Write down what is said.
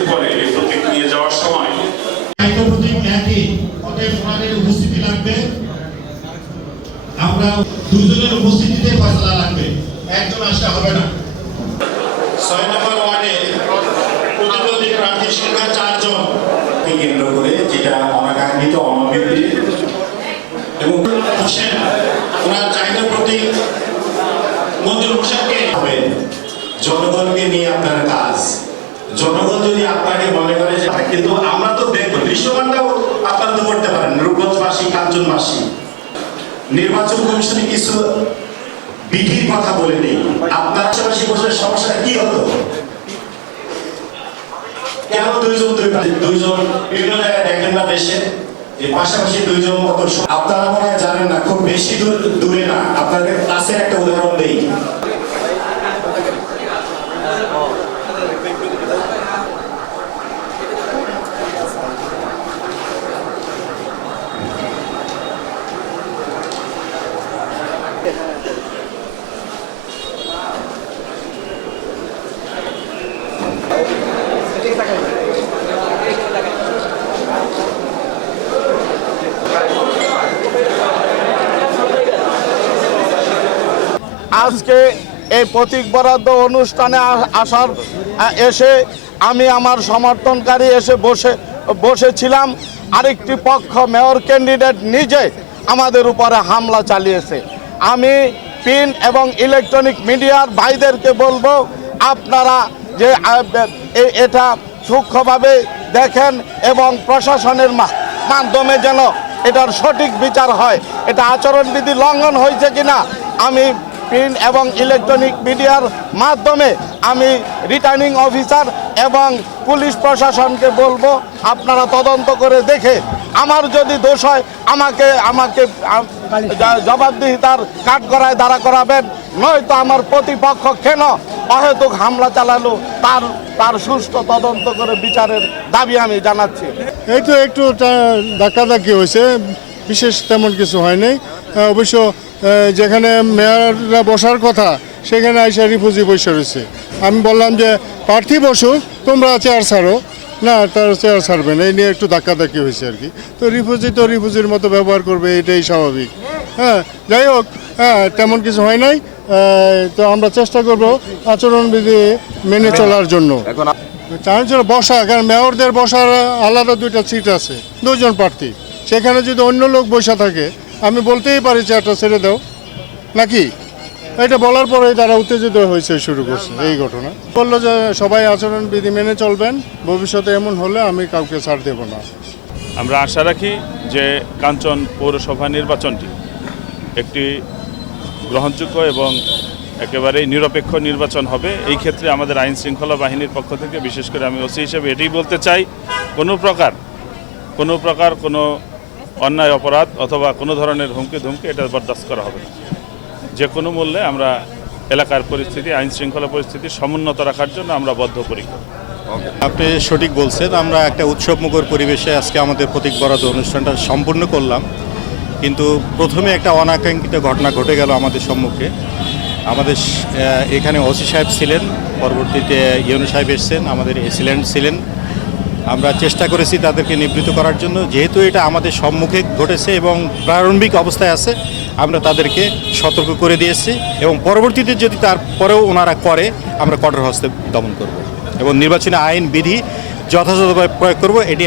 পরে এই প্রতীক নিয়ে যাওয়ার সময়। প্রতীক উপস্থিতি লাগবে। আমরা দুজনের উপস্থিতিতে লাগবে। একজন হবে না। ছয় নম্বর ওয়ার্ডে প্রতিদ্বন্দ্বী প্রার্থীর সংখ্যা চারজন। কেন্দ্র করে যেটা অনাকাঙ্ক্ষিত অনবিপ্রী এবং হোসেন ওনার চাহিদা প্রতি মঞ্জুর হোসেনকে হবে। জনগণকে নিয়ে আপনার কাজ। জনগণ যদি আপনাকে মনে করে যে, কিন্তু আমরা তো দেখব, দৃশ্যমানটাও আপনারা তো করতে পারেন। রূপগঞ্জবাসী, কাঞ্চনবাসী। নির্বাচন কমিশনে কিছু বিধির কথা বলে নেই। আপনার আশেপাশে বসে সমস্যাটা কি হতো? কেন দুইজন দুই দুইজন বিভিন্ন জায়গায় দেখেন না দেশে? যে পাশাপাশি দুইজন মতো আপনারা মনে জানেন না, খুব বেশি দূর দূরে না। আপনাদের কাছে একটা উদাহরণ দেই। আজকে এই প্রতীক বরাদ্দ অনুষ্ঠানে আসার এসে আমি আমার সমর্থনকারী এসে বসে, বসেছিলাম। আরেকটি পক্ষ মেয়র ক্যান্ডিডেট নিজে আমাদের উপরে হামলা চালিয়েছে। আমি প্রিন্ট এবং ইলেকট্রনিক মিডিয়ার ভাইদেরকে বলব, আপনারা যে এটা সূক্ষ্মভাবে দেখেন এবং প্রশাসনের মাধ্যমে যেন এটার সঠিক বিচার হয়। এটা আচরণবিধি লঙ্ঘন হয়েছে কিনা, আমি প্রিন্ট এবং ইলেকট্রনিক মিডিয়ার মাধ্যমে আমি রিটার্নিং অফিসার এবং পুলিশ প্রশাসনকে বলব, আপনারা তদন্ত করে দেখে, আমার যদি দোষ হয়, আমাকে আমাকে জবাবদিহিতার কাঠগড়ায় দাঁড়া করাবেন, নয়তো আমার প্রতিপক্ষ কেন অহেতুক হামলা চালালো, তার তার সুষ্ঠু তদন্ত করে বিচারের দাবি আমি জানাচ্ছি। এই তো একটু ধাক্কাধাক্কি হয়েছে। বিশেষ তেমন কিছু হয়নি অবশ্য যেখানে মেয়ররা বসার কথা সেখানে আইসা রিফুজি বসে রয়েছে। আমি বললাম যে প্রার্থী বসুক তোমরা চেয়ার ছাড়ো। না তার চেয়ার ছাড়বে না এই নিয়ে একটু ধাক্কাধাক্কি হয়েছে আর কি। তো রিফুজি তো রিফুজির মতো ব্যবহার করবে এটাই স্বাভাবিক। হ্যাঁ যাই হোক হ্যাঁ তেমন কিছু হয় নাই। তো আমরা চেষ্টা করব আচরণবিধি মেনে চলার জন্য। বসা কারণ মেয়রদের বসার আলাদা দুইটা সিট আছে দুজন প্রার্থী। সেখানে যদি অন্য লোক বসা থাকে, আমি বলতেই পারি, চেয়ারটা ছেড়ে দাও। নাকি? এটা বলার পরেই তারা উত্তেজিত হয়েছে, শুরু করছে এই ঘটনা। বলল যে, সবাই আচরণ বিধি মেনে চলবেন, ভবিষ্যতে এমন হলে আমি কাউকে ছাড় দেব না। আমরা আশা রাখি যে কাঞ্চন পৌরসভা নির্বাচনটি একটি গ্রহণযোগ্য এবং একেবারেই নিরপেক্ষ নির্বাচন হবে। এই ক্ষেত্রে আমাদের আইন শৃঙ্খলা বাহিনীর পক্ষ থেকে, বিশেষ করে আমি ওসি হিসেবে এটাই বলতে চাই, কোনো প্রকার কোনো প্রকার কোনো অন্যায় অপরাধ অথবা কোনো ধরনের হুমকি ধুমকি এটা বরদাস্ত করা হবে যে কোনো মূল্যে আমরা এলাকার পরিস্থিতি, আইন শৃঙ্খলা পরিস্থিতি সমুন্নত রাখার জন্য আমরা বদ্ধপরিকর। আপনি সঠিক বলছেন, আমরা একটা উৎসবমুখর পরিবেশে আজকে আমাদের প্রতীক বরাদ্দ অনুষ্ঠানটা সম্পূর্ণ করলাম। কিন্তু প্রথমে একটা অনাকাঙ্ক্ষিত ঘটনা ঘটে গেল আমাদের সম্মুখে। আমাদের এখানে ওসি সাহেব ছিলেন, পরবর্তীতে ইউনু সাহেব এসছেন, আমাদের এসিলেন্ট ছিলেন। আমরা চেষ্টা করেছি তাদেরকে নিবৃত্ত করার জন্য। যেহেতু এটা আমাদের সম্মুখে ঘটেছে এবং প্রারম্ভিক অবস্থায় আছে, আমরা তাদেরকে সতর্ক করে দিয়েছি এবং পরবর্তীতে যদি তারপরেও ওনারা করে, আমরা কঠোর হস্তে দমন করব এবং নির্বাচনী আইন বিধি যথাযথভাবে প্রয়োগ করব। এটি